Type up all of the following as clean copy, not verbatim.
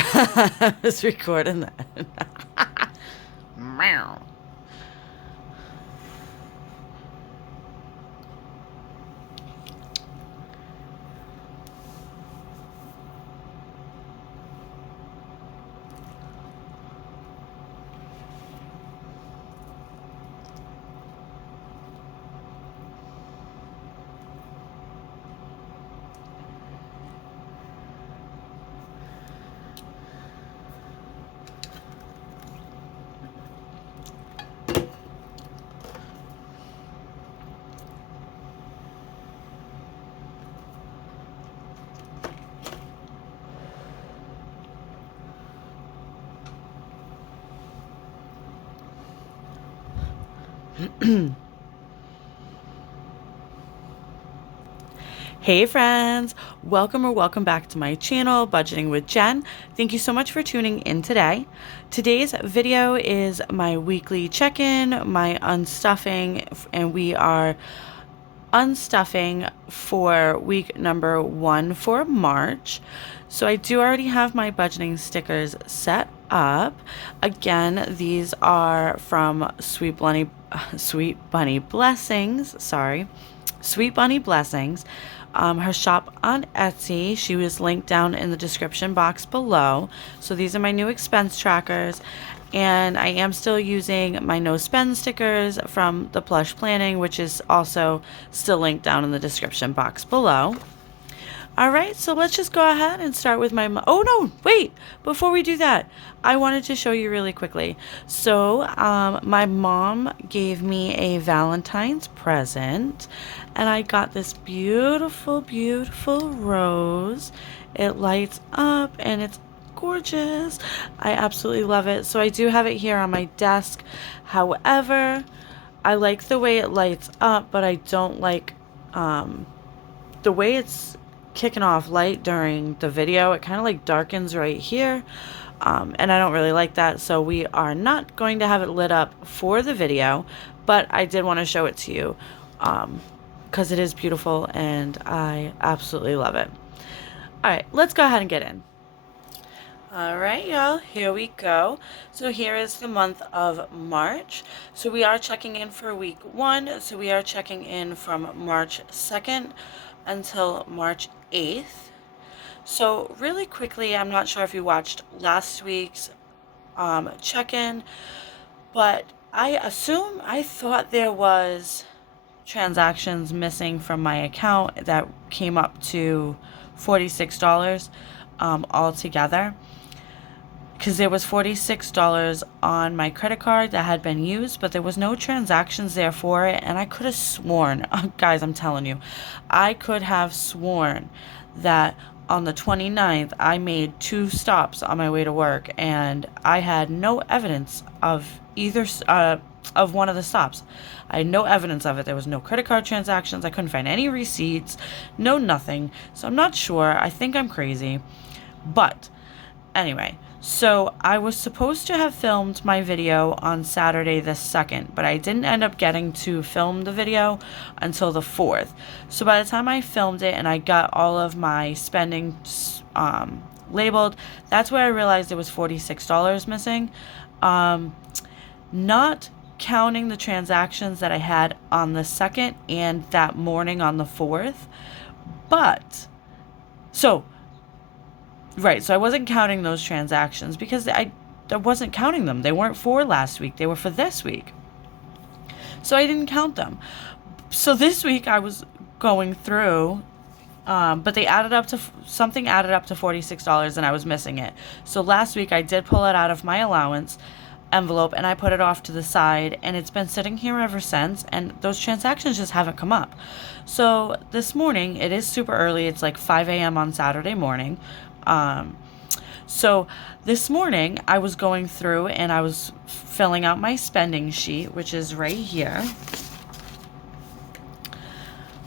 I was recording that. Meow. Hey friends, welcome back to my channel, Budgeting with Jen. Thank you so much for tuning in today. Today's video is my weekly check-in, my unstuffing, and we are unstuffing for week number 1 for March. So I do already have my budgeting stickers set up. Again, these are from Sweet Bunny Blessings. Sweet Bunny Blessings. Her shop on Etsy. She was linked down in the description box below. So these are my new expense trackers. And I am still using my no spend stickers from the Plush Planning, which is also still linked down in the description box below. All right, so let's just go ahead and start with my, oh no, wait, before we do that, I wanted to show you really quickly. So my mom gave me a Valentine's present, and I got this beautiful, beautiful rose. It lights up and it's gorgeous. I absolutely love it. So I do have it here on my desk. However, I like the way it lights up, but I don't like the way it's kicking off light during the video. It kind of like darkens right here, and I don't really like that, so we are not going to have it lit up for the video, but I did want to show it to you because it is beautiful and I absolutely love it. All right, let's go ahead and get in. All right, y'all, here we go. So here is the month of March. So we are checking in for week 1. So we are checking in from March 2nd until March 8th. So really quickly, I'm not sure if you watched last week's check-in, but I thought there was transactions missing from my account that came up to $46 altogether, because there was $46 on my credit card that had been used, but there was no transactions there for it. And I could have sworn, guys, I'm telling you, I could have sworn that on the 29th, I made 2 stops on my way to work, and I had no evidence of either of one of the stops. I had no evidence of it. There was no credit card transactions. I couldn't find any receipts, no nothing. So I'm not sure. I think I'm crazy. But anyway, so I was supposed to have filmed my video on Saturday the 2nd, but I didn't end up getting to film the video until the 4th. So by the time I filmed it and I got all of my spending labeled, that's where I realized there was $46 missing. Not counting the transactions that I had on the 2nd and that morning on the 4th. But, so I wasn't counting those transactions because I wasn't counting them. They weren't for last week. They were for this week. So I didn't count them. So this week I was going through, but they added up to, something added up to $46 and I was missing it. So last week I did pull it out of my allowance envelope and I put it off to the side, and it's been sitting here ever since, and those transactions just haven't come up. So this morning, it is super early. It's like 5 a.m. on Saturday morning. So this morning I was going through and I was filling out my spending sheet, which is right here.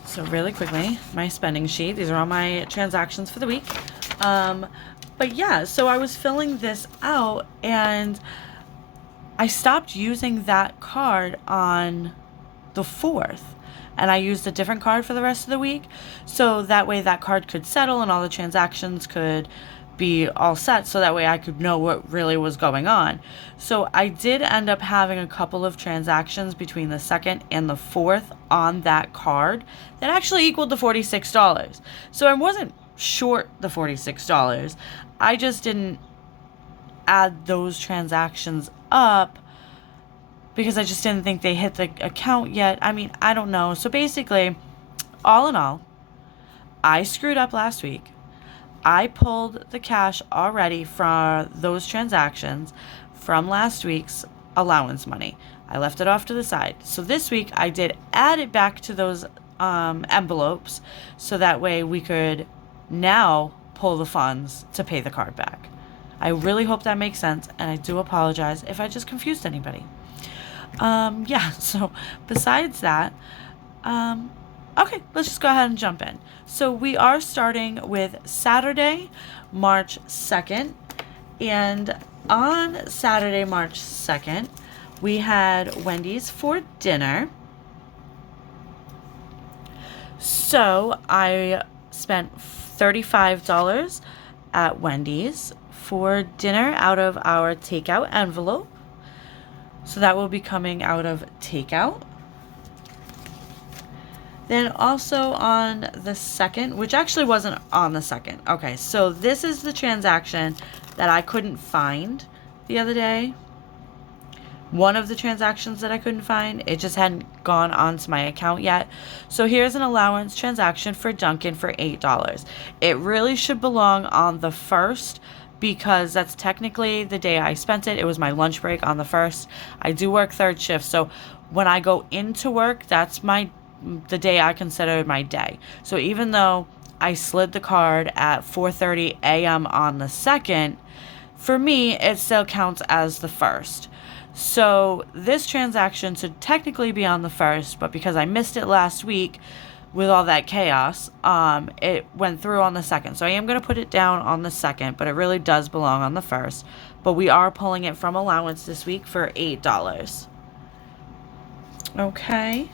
So really quickly, my spending sheet, these are all my transactions for the week. But yeah, so I was filling this out and I stopped using that card on the 4th. And I used a different card for the rest of the week. So that way that card could settle and all the transactions could be all set, so that way I could know what really was going on. So I did end up having a couple of transactions between the 2nd and the 4th on that card that actually equaled the $46. So I wasn't short the $46. I just didn't add those transactions up because I just didn't think they hit the account yet. I mean, I don't know. So basically, all in all, I screwed up last week. I pulled the cash already for those transactions from last week's allowance money. I left it off to the side. So this week I did add it back to those envelopes, so that way we could now pull the funds to pay the card back. I really hope that makes sense, and I do apologize if I just confused anybody. Yeah, so besides that, okay, let's just go ahead and jump in. So we are starting with Saturday, March 2nd. And on Saturday, March 2nd, we had Wendy's for dinner. So I spent $35 at Wendy's for dinner out of our takeout envelope. So that will be coming out of takeout. Then also on the 2nd, which actually wasn't on the 2nd. Okay, so this is the transaction that I couldn't find the other day. One of the transactions that I couldn't find, it just hadn't gone onto my account yet. So here's an allowance transaction for Dunkin' for $8. It really should belong on the 1st because that's technically the day I spent it. It was my lunch break on the 1st. I do work 3rd shift, so when I go into work, that's the day I consider my day. So even though I slid the card at 4:30 a.m. on the 2nd, for me, it still counts as the 1st. So this transaction should technically be on the 1st, but because I missed it last week with all that chaos, it went through on the 2nd. So I am going to put it down on the 2nd, but it really does belong on the 1st. But we are pulling it from allowance this week for $8. Okay.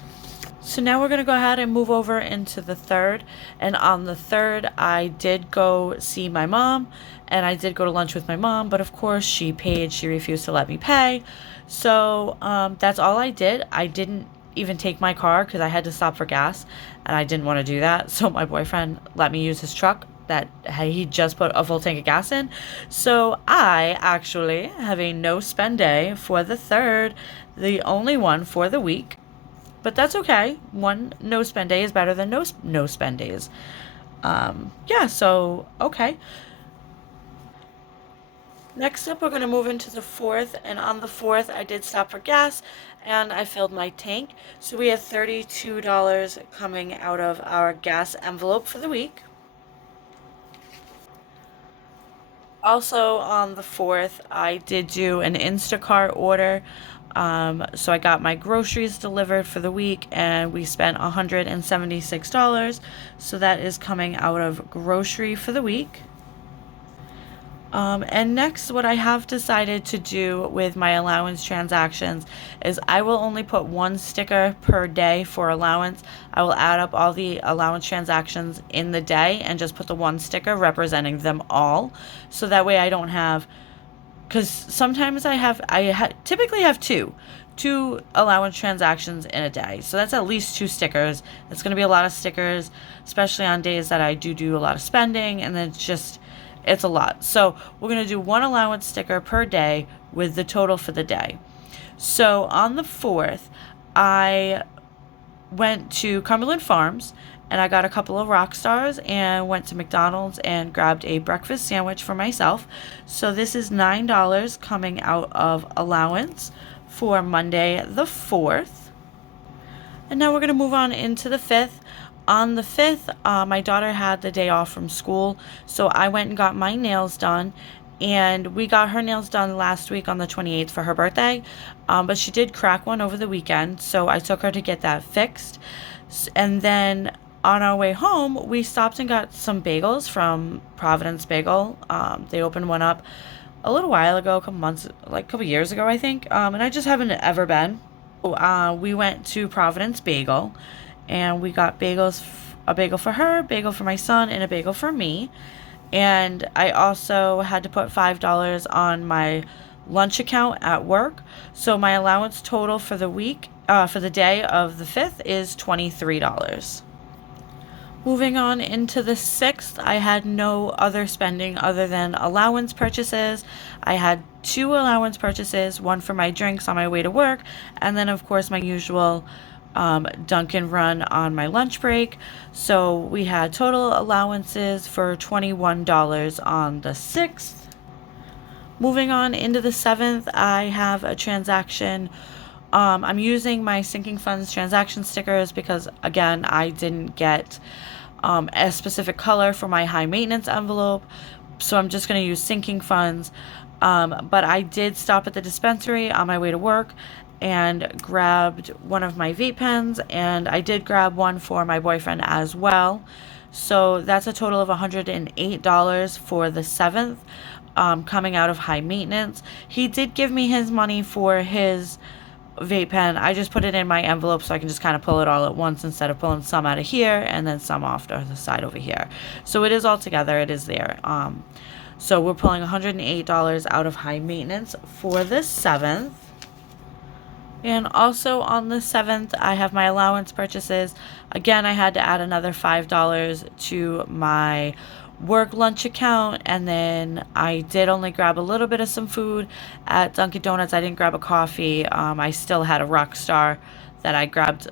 So now we're going to go ahead and move over into the 3rd. And on the 3rd, I did go see my mom, and I did go to lunch with my mom, but of course she paid. She refused to let me pay. So that's all I did. I didn't even take my car because I had to stop for gas, and I didn't want to do that. So my boyfriend let me use his truck that he just put a full tank of gas in. So I actually have a no spend day for the 3rd, the only one for the week. But that's okay. One no spend day is better than no spend days. Yeah, so okay. Next up, we're going to move into the 4th, and on the 4th, I did stop for gas, and I filled my tank. So we have $32 coming out of our gas envelope for the week. Also on the 4th, I did do an Instacart order. So I got my groceries delivered for the week, and we spent $176. So that is coming out of grocery for the week. And next, what I have decided to do with my allowance transactions is I will only put one sticker per day for allowance. I will add up all the allowance transactions in the day and just put the one sticker representing them all. So that way I don't have, because sometimes I typically have two allowance transactions in a day. So that's at least 2 stickers. It's going to be a lot of stickers, especially on days that I do a lot of spending, and then it's a lot. So we're going to do one allowance sticker per day with the total for the day. So on the 4th, I went to Cumberland Farms, and I got a couple of rock stars and went to McDonald's and grabbed a breakfast sandwich for myself. So this is $9 coming out of allowance for Monday the 4th. And now we're going to move on into the 5th. On the 5th, my daughter had the day off from school, so I went and got my nails done. And we got her nails done last week on the 28th for her birthday, but she did crack one over the weekend, so I took her to get that fixed. And then on our way home, we stopped and got some bagels from Providence Bagel. They opened one up a little while ago, a couple years ago, I think, and I just haven't ever been. We went to Providence Bagel, and we got bagels, a bagel for her, a bagel for my son, and a bagel for me. And I also had to put $5 on my lunch account at work. So my allowance total for the week, for the day of the 5th, is $23. Moving on into the 6th, I had no other spending other than allowance purchases. I had 2 allowance purchases, one for my drinks on my way to work, and then, of course, my usual Dunkin' run on my lunch break. So we had total allowances for $21 on the 6th. Moving on into the 7th, I have a transaction. I'm using my sinking funds transaction stickers because, again, I didn't get a specific color for my high maintenance envelope. So I'm just going to use sinking funds. But I did stop at the dispensary on my way to work and grabbed one of my vape pens, and I did grab one for my boyfriend as well. So that's a total of $108 for the 7th, coming out of high maintenance. He did give me his money for his vape pen. I just put it in my envelope so I can just kind of pull it all at once instead of pulling some out of here and then some off to the side over here. So it is all together. It is there. So we're pulling $108 out of high maintenance for the 7th. And also on the 7th, I have my allowance purchases. Again, I had to add another $5 to my work lunch account, and then I did only grab a little bit of some food at Dunkin' Donuts. I didn't grab a coffee. I still had a Rockstar that I grabbed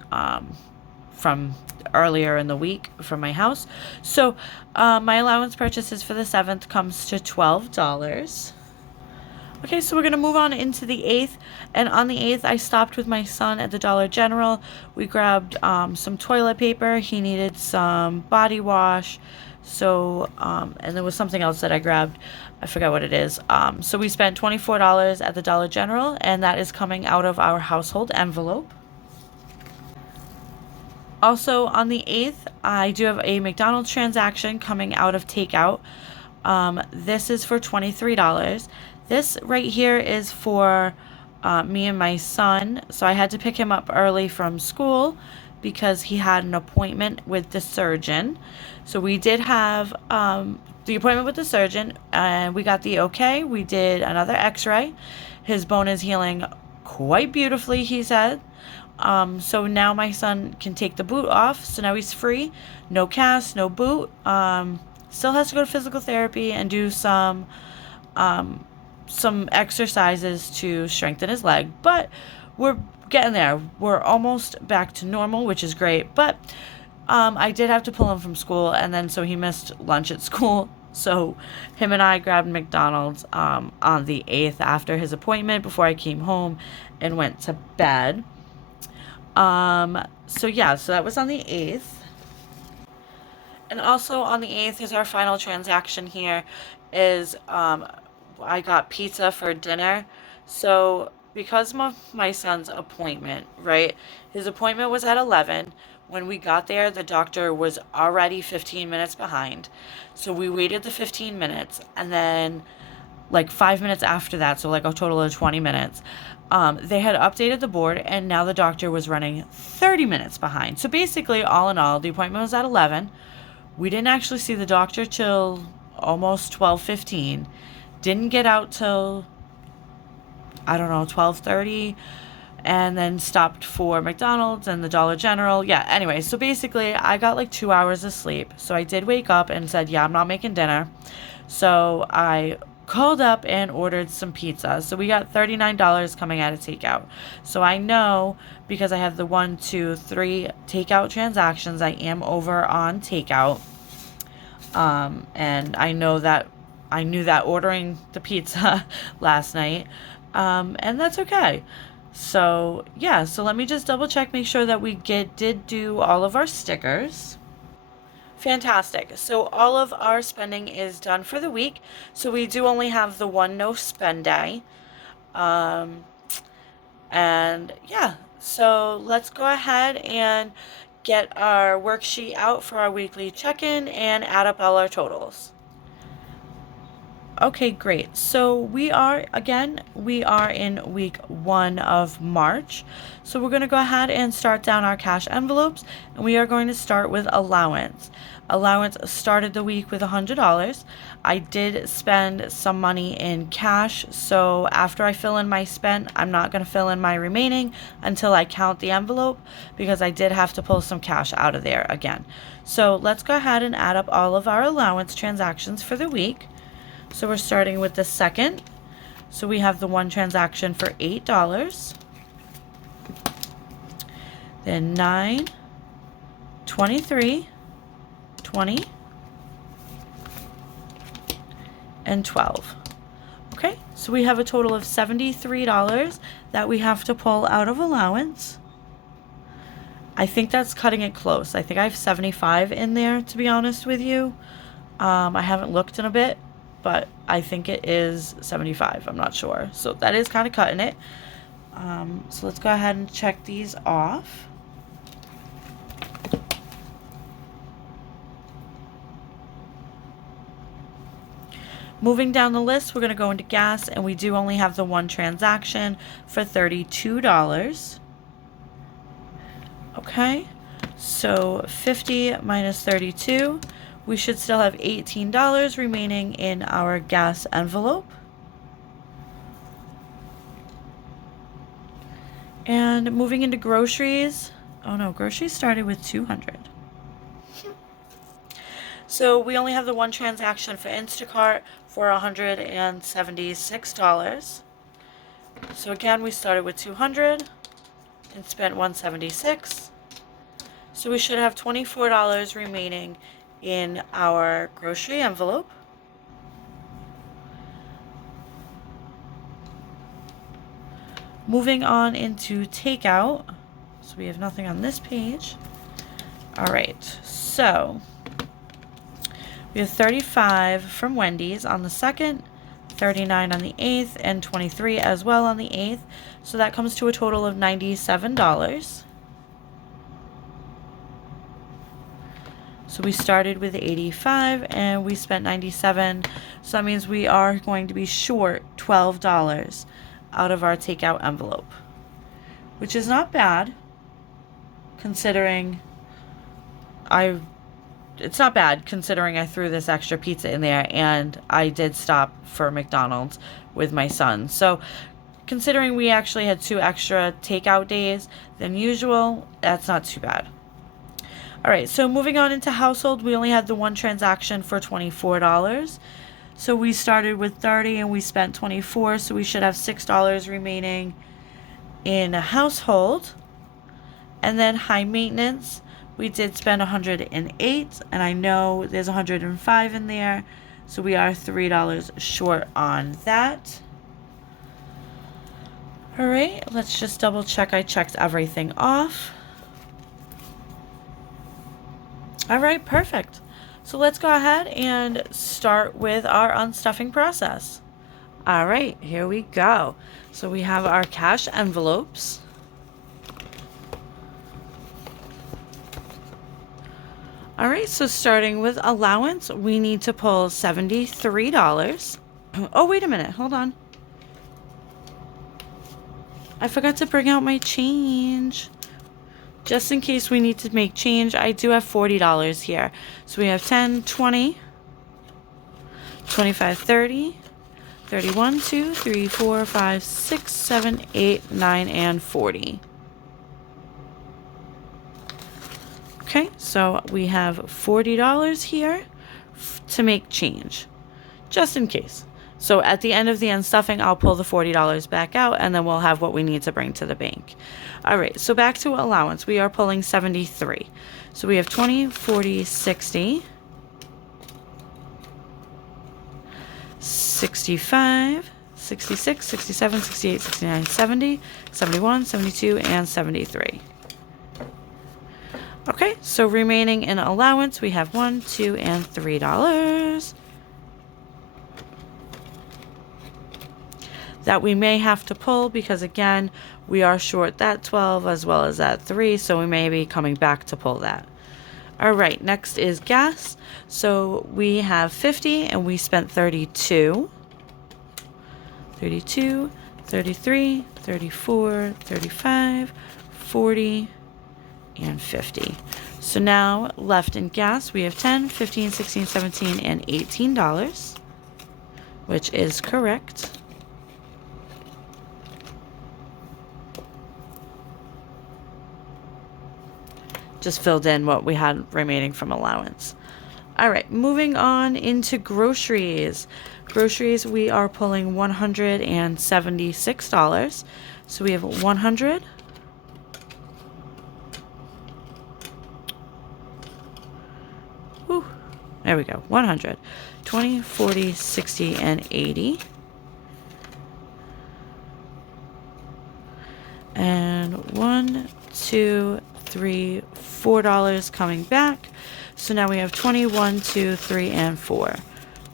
from earlier in the week from my house. So my allowance purchases for the 7th comes to $12. Okay, so we're going to move on into the 8th. And on the 8th, I stopped with my son at the Dollar General. We grabbed some toilet paper. He needed some body wash. So, and there was something else that I grabbed. I forgot what it is. So we spent $24 at the Dollar General, and that is coming out of our household envelope. Also, on the 8th, I do have a McDonald's transaction coming out of takeout. This is for $23. This right here is for me and my son. So I had to pick him up early from school because he had an appointment with the surgeon. So we did have the appointment with the surgeon, and we got the okay. We did another x-ray. His bone is healing quite beautifully, he said. So now my son can take the boot off. So now he's free. No cast, no boot. Still has to go to physical therapy and do some exercises to strengthen his leg, but we're getting there. We're almost back to normal, which is great. But I did have to pull him from school, and then so he missed lunch at school. So him and I grabbed McDonald's on the 8th after his appointment before I came home and went to bed. So yeah, so that was on the 8th. And also on the 8th is our final transaction here is I got pizza for dinner. So because of my son's appointment, right? His appointment was at 11. When we got there, the doctor was already 15 minutes behind. So we waited the 15 minutes, and then like 5 minutes after that, so like a total of 20 minutes, they had updated the board, and now the doctor was running 30 minutes behind. So basically, all in all, the appointment was at 11. We didn't actually see the doctor till almost 12:15. Didn't get out till, I don't know, 12:30, and then stopped for McDonald's and the Dollar General. Yeah, anyway, so basically I got like 2 hours of sleep. So I did wake up and said, yeah, I'm not making dinner. So I called up and ordered some pizza. So we got $39 coming out of takeout. So I know, because I have the 1, 2, 3 takeout transactions, I am over on takeout. And I know that I knew that ordering the pizza last night. And that's okay. So yeah, so let me just double check, make sure that we did do all of our stickers. Fantastic. So all of our spending is done for the week. So we do only have the one no spend day. And yeah, so let's go ahead and get our worksheet out for our weekly check-in and add up all our totals. Okay, great. So we are in week 1 of March. So we're going to go ahead and start down our cash envelopes, and we are going to start with allowance. Allowance started the week with $100. I did spend some money in cash, so after I fill in my spent, I'm not going to fill in my remaining until I count the envelope, because I did have to pull some cash out of there again. So let's go ahead and add up all of our allowance transactions for the week. So we're starting with the second. So we have the one transaction for $8. Then 9, 23, 20, and 12. Okay, so we have a total of $73 that we have to pull out of allowance. I think that's cutting it close. I think I have 75 in there, to be honest with you. I haven't looked in a bit, but I think it is 75. I'm not sure. So that is kind of cutting it. So let's go ahead and check these off. Moving down the list, we're going to go into gas, and we do only have the one transaction for $32. Okay, so 50 minus 32. We should still have $18 remaining in our gas envelope. And moving into groceries. Oh no, groceries started with 200. So we only have the one transaction for Instacart for $176. So again, we started with 200 and spent 176. So we should have $24 remaining in our grocery envelope. Moving on into takeout. So we have nothing on this page. All right, so we have 35 from Wendy's on the 2nd, 39 on the 8th, and 23 as well on the 8th. So that comes to a total of $97. So we started with 85 and we spent 97. So that means we are going to be short $12 out of our takeout envelope, which is not bad considering it's not bad considering I threw this extra pizza in there and I did stop for McDonald's with my son. So considering we actually had 2 extra takeout days than usual, that's not too bad. All right, so moving on into household, we only had the one transaction for $24. So we started with 30 and we spent 24, so we should have $6 remaining in a household. And then high maintenance, we did spend 108, and I know there's 105 in there, so we are $3 short on that. All right, let's just double check I checked everything off. All right, perfect. So let's go ahead and start with our unstuffing process. All right, here we go. So we have our cash envelopes. All right, so starting with allowance, we need to pull $73. Oh, wait a minute, hold on. I forgot to bring out my change. Just in case we need to make change, I do have $40 here. So we have 10, 20, 25, 30, 31, 2, 3, 4, 5, 6, 7, 8, 9, and 40. Okay, so we have $40 here to make change, just in case. So at the end of the unstuffing, I'll pull the $40 back out, and then we'll have what we need to bring to the bank. All right, so back to allowance. We are pulling 73. So we have 20, 40, 60, 65, 66, 67, 68, 69, 70, 71, 72, and 73. Okay, so remaining in allowance, we have $1, $2, and $3 that we may have to pull because, again, we are short that 12 as well as that 3, so we may be coming back to pull that. All right, next is gas. So we have 50 and we spent 32. 32, 33, 34, 35, 40, and 50. So now left in gas, we have 10, 15, 16, 17, and $18, which is correct. Just filled in what we had remaining from allowance. All right, moving on into groceries. Groceries, we are pulling $176. So we have 100. Whew, there we go, 100. 20, 40, 60, and 80. And 1, 2, 3, $4 coming back. So now we have 20, 1, 2, 3, and 4.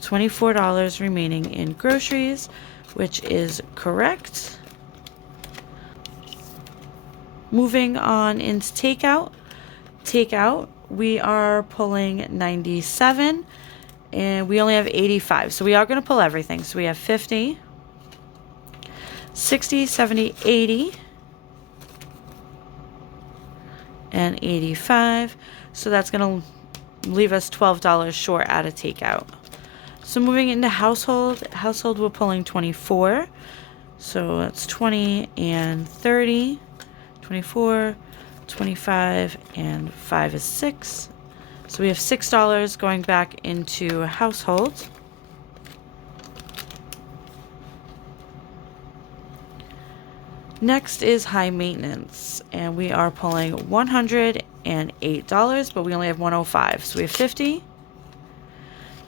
$24 remaining in groceries, which is correct. Moving on into takeout. Takeout, we are pulling 97 and we only have 85. So we are going to pull everything. So we have 50, 60, 70, 80. And 85. So that's going to leave us $12 short out of takeout. So moving into household, we're pulling 24. So that's 20 and 30, 24, 25, and 5 is 6. So we have $6 going back into household. Next is high maintenance, and we are pulling $108, but we only have 105. So we have 50,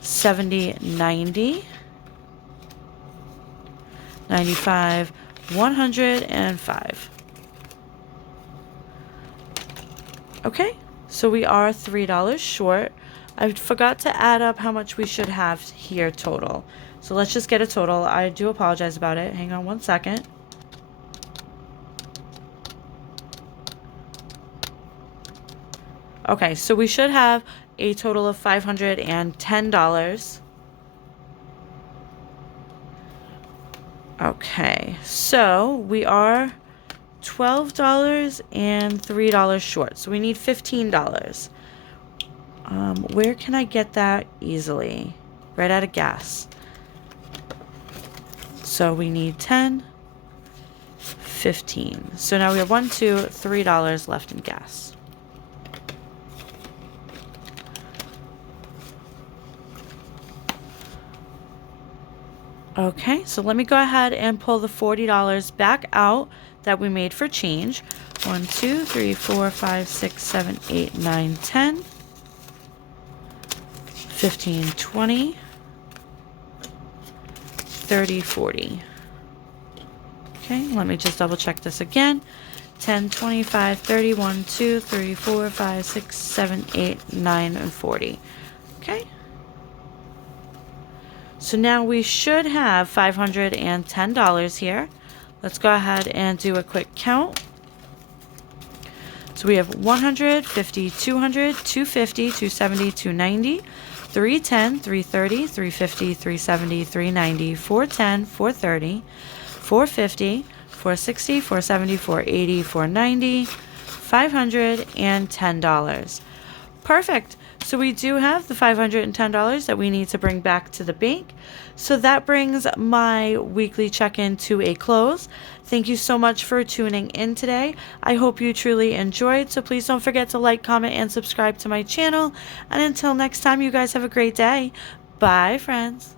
70, 90, 95, 105. Okay, so we are $3 short. I forgot to add up how much we should have here total. So let's just get a total. I do apologize about it. Hang on one second. Okay, so we should have a total of $510. Okay, so we are $12 and $3 short. So we need $15. Where can I get that easily? Right out of gas. So we need 10, 15. So now we have $1, $2, $3 left in gas. Okay, so let me go ahead and pull the $40 back out that we made for change. 1, 2, 3, 4, 5, 6, 7, 8, 9, 10, 15, 20, 30, 40. Okay, let me just double check this again. 10, 25, 30, 1, 2, 3, 4, 5, 6, 7, 8, 9, and 40. Okay. So now we should have $510 here. Let's go ahead and do a quick count. So we have 100, 50, 200, 250, 270, 290, 310, 330, 350, 370, 390, 410, 430, 450, 460, 470, 480, 490, $510. Perfect. So we do have the $510 that we need to bring back to the bank. So that brings my weekly check-in to a close. Thank you so much for tuning in today. I hope you truly enjoyed. So please don't forget to like, comment, and subscribe to my channel. And until next time, you guys have a great day. Bye, friends.